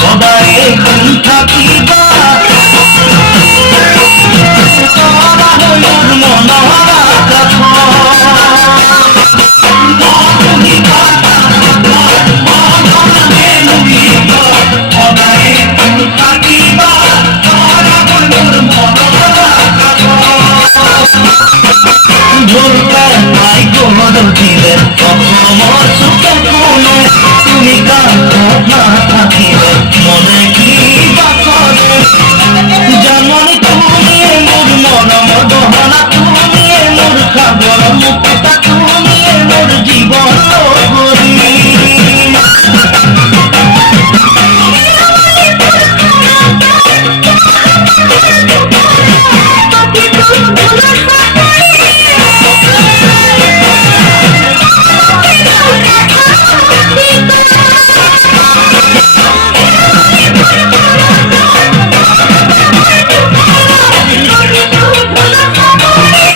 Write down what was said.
সদায় কোন থাকিবা তুমি গান না থাকিবে মনে কি বাকরে জানমনি তুমি মোর মরম দহনা তুমি মোর খাবর মুখ